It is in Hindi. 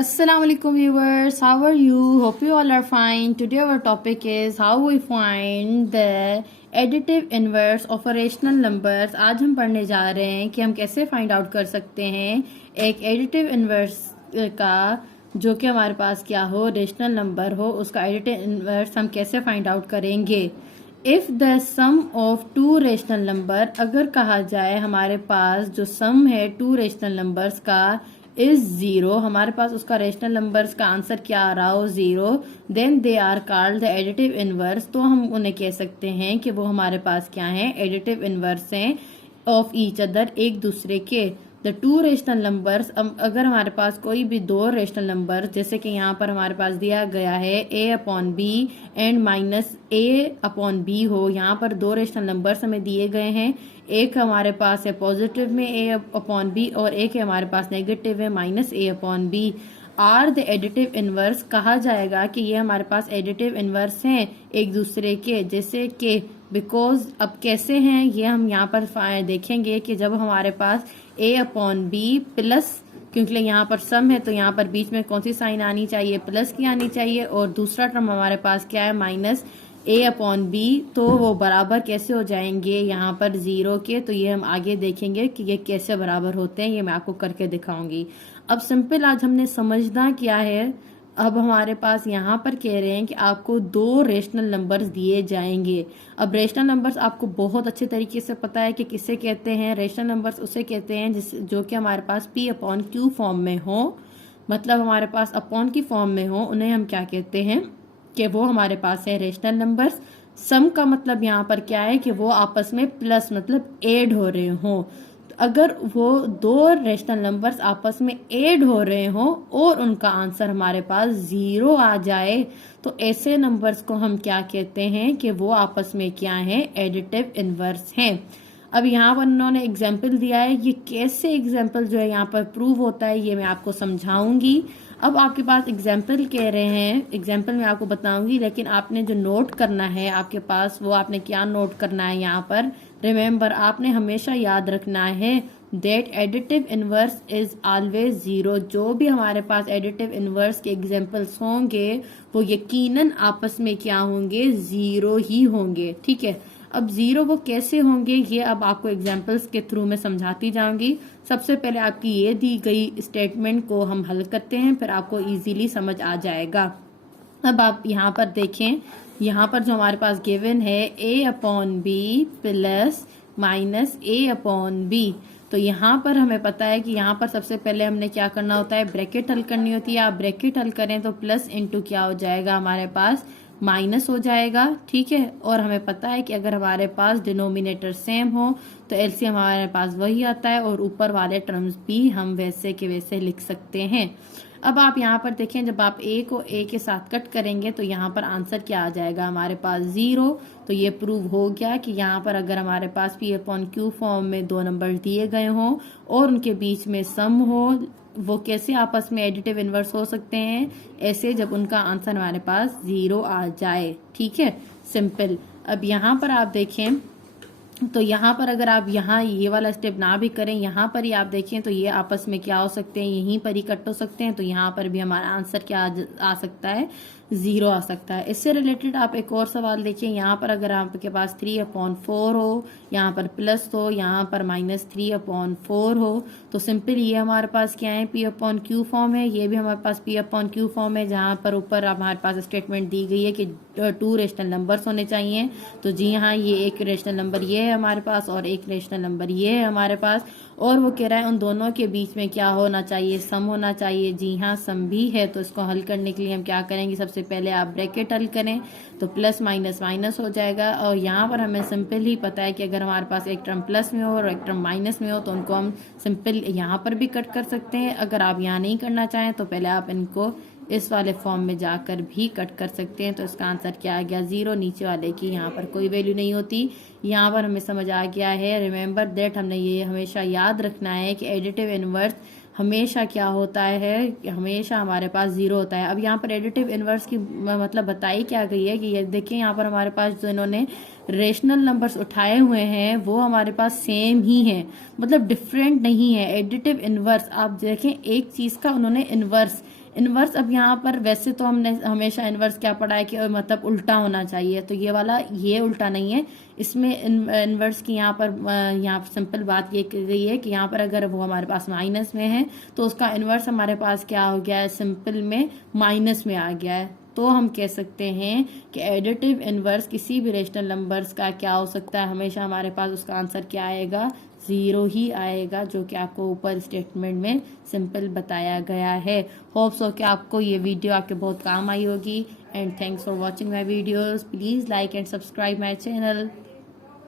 Assalamualaikum viewers, how are you? Hope you all are fine. Today our topic is how we find the additive inverse of a rational numbers. आज हम पढ़ने जा रहे हैं कि हम कैसे फाइंड आउट कर सकते हैं एक एडिटिव इनवर्स का जो कि हमारे पास क्या हो, रेशनल नंबर हो, उसका एडिटिव इनवर्स हम कैसे फाइंड आउट करेंगे। If the sum of two rational number, अगर कहा जाए हमारे पास जो सम है टू रेशनल नंबर्स का इज जीरो, हमारे पास उसका रेशनल नंबर्स का आंसर क्या आ रहा हो zero, then they are called the additive inverse. तो हम उन्हें कह सकते हैं कि वो हमारे पास क्या है, एडिटिव इनवर्स हैं ऑफ ईच अदर, एक दूसरे के। द टू रेशनल नंबर्स, अगर हमारे पास कोई भी दो रेशनल नंबर, जैसे कि यहाँ पर हमारे पास दिया गया है a upon B and minus a upon B हो, यहाँ पर दो रेशनल नंबर्स हमें दिए गए हैं। एक हमारे पास है पॉजिटिव में a अपॉन बी और एक है हमारे पास नेगेटिव है minus a upon B. Are the additive inverse, कहा जाएगा कि ये हमारे पास एडिटिव इनवर्स हैं एक दूसरे के, जैसे कि बिकॉज, अब कैसे हैं ये हम यहाँ पर देखेंगे कि जब हमारे पास a अपॉन बी प्लस, क्योंकि यहाँ पर सम है तो यहाँ पर बीच में कौन सी साइन आनी चाहिए, प्लस की आनी चाहिए, और दूसरा टर्म हमारे पास क्या है, माइनस a अपॉन बी, तो वो बराबर कैसे हो जाएंगे यहाँ पर जीरो के। तो ये हम आगे देखेंगे कि ये कैसे बराबर होते हैं, ये मैं आपको करके दिखाऊंगी। अब सिंपल आज हमने समझना क्या है। अब हमारे पास यहाँ पर कह रहे हैं कि आपको दो रेशनल नंबर्स दिए जाएंगे। अब रेशनल नंबर्स आपको बहुत अच्छे तरीके से पता है कि किसे कहते हैं। रेशनल नंबर्स उसे कहते हैं जो कि हमारे पास p अपॉन क्यू फॉर्म में हो, मतलब हमारे पास अपॉन की फॉर्म में हो, उन्हें हम क्या कहते हैं कि वो हमारे पास है रेशनल नंबर्स। सम का मतलब यहाँ पर क्या है कि वो आपस में प्लस मतलब ऐड हो रहे हो। अगर वो दो रेशनल नंबर्स आपस में ऐड हो रहे हो और उनका आंसर हमारे पास जीरो आ जाए, तो ऐसे नंबर्स को हम क्या कहते हैं कि वो आपस में क्या है, एडिटिव इनवर्स हैं। अब यहाँ पर उन्होंने एग्जाम्पल दिया है, ये कैसे एग्जाम्पल जो है यहाँ पर प्रूव होता है ये मैं आपको समझाऊंगी। अब आपके पास एग्जाम्पल कह रहे हैं, एग्जाम्पल मैं आपको बताऊंगी, लेकिन आपने जो नोट करना है आपके पास, वो आपने क्या नोट करना है यहाँ पर, रिमेम्बर, आपने हमेशा याद रखना है that additive inverse is always zero. जो भी हमारे पास एडिटिव इनवर्स के एग्जाम्पल्स होंगे वो यकीनन आपस में क्या होंगे, जीरो ही होंगे। ठीक है, अब जीरो वो कैसे होंगे ये अब आपको एग्जाम्पल्स के थ्रू में समझाती जाऊंगी। सबसे पहले आपकी ये दी गई स्टेटमेंट को हम हल करते हैं, फिर आपको इजीली समझ आ जाएगा। अब आप यहाँ पर देखें, यहाँ पर जो हमारे पास गिवन है a upon B plus minus a upon B, तो यहाँ पर हमें पता है कि यहाँ पर सबसे पहले हमने क्या करना होता है, ब्रैकेट हल करनी होती है। आप ब्रैकेट हल करें तो प्लस इंटू क्या हो जाएगा, हमारे पास माइनस हो जाएगा। ठीक है, और हमें पता है कि अगर हमारे पास डिनोमिनेटर सेम हो तो एलसीएम हमारे पास वही आता है, और ऊपर वाले टर्म्स भी हम वैसे के वैसे लिख सकते हैं। अब आप यहाँ पर देखें, जब आप a को a के साथ कट करेंगे तो यहाँ पर आंसर क्या आ जाएगा, हमारे पास जीरो। तो ये प्रूव हो गया कि यहाँ पर अगर हमारे पास p अपॉन क्यू फॉर्म में दो नंबर दिए गए हों और उनके बीच में सम हो, वो कैसे आपस में एडिटिव इनवर्स हो सकते हैं, ऐसे जब उनका आंसर हमारे पास जीरो आ जाए। ठीक है, सिंपल। अब यहाँ पर आप देखें तो यहाँ पर अगर आप यहाँ ये वाला स्टेप ना भी करें, यहाँ पर ही आप देखें तो ये आपस में क्या हो सकते हैं, यहीं पर ही कट हो सकते हैं। तो यहाँ पर भी हमारा आंसर क्या आ सकता है, जीरो आ सकता है। इससे रिलेटेड आप एक और सवाल देखिए, यहाँ पर अगर आपके पास 3 अपॉन 4 हो, यहाँ पर प्लस हो, यहाँ पर माइनस 3 अपॉन 4 हो, तो सिंपल ये हमारे पास क्या है, p अपॉन क्यू फॉर्म है। ये भी हमारे पास p अपॉन क्यू फॉर्म है, जहाँ पर ऊपर हमारे पास स्टेटमेंट दी गई है कि टू रेशनल नंबर्स होने चाहिए। तो जी हाँ, ये एक रेशनल नंबर ये है हमारे पास और एक रेशनल नंबर ये है हमारे पास, और वो कह रहा है उन दोनों के बीच में क्या होना चाहिए, सम होना चाहिए। जी हाँ, सम भी है। तो इसको हल करने के लिए हम क्या करेंगे, सबसे पहले आप ब्रैकेट हल करें तो प्लस माइनस माइनस हो जाएगा। और यहाँ पर हमें सिंपल ही पता है कि अगर हमारे पास एक टर्म प्लस में हो और एक टर्म माइनस में हो तो उनको हम सिंपल यहाँ पर भी कट कर सकते हैं। अगर आप यहाँ नहीं करना चाहें तो पहले आप इनको इस वाले फॉर्म में जाकर भी कट कर सकते हैं। तो इसका आंसर क्या आ गया, जीरो। नीचे वाले की यहाँ पर कोई वैल्यू नहीं होती। यहाँ पर हमें समझ आ गया है। रिमेंबर दैट, हमने ये हमेशा याद रखना है कि एडिटिव इनवर्स हमेशा क्या होता है, हमेशा हमारे पास जीरो होता है। अब यहाँ पर एडिटिव इनवर्स की मतलब बताई क्या गई है कि ये देखिए, यहाँ पर हमारे पास जो इन्होंने रेशनल नंबर्स उठाए हुए हैं वो हमारे पास सेम ही है, मतलब डिफरेंट नहीं है। एडिटिव इनवर्स आप देखें, एक चीज का उन्होंने इनवर्स इनवर्स अब यहाँ पर वैसे तो हमने हमेशा इनवर्स क्या पढ़ा है कि मतलब उल्टा होना चाहिए, तो ये वाला ये उल्टा नहीं है। इसमें इनवर्स की यहाँ पर यहाँ सिंपल बात ये की गई है कि यहाँ पर अगर वो हमारे पास माइनस में है तो उसका इनवर्स हमारे पास क्या हो गया है, सिंपल में माइनस में आ गया है। तो हम कह सकते हैं कि एडिटिव इनवर्स किसी भी रेशनल नंबर्स का क्या हो सकता है, हमेशा हमारे पास उसका आंसर क्या आएगा, 0 ही आएगा, जो कि आपको ऊपर स्टेटमेंट में सिंपल बताया गया है। होप सो कि आपको ये वीडियो आपके बहुत काम आई होगी। And thanks for watching my videos. Please like and subscribe my channel.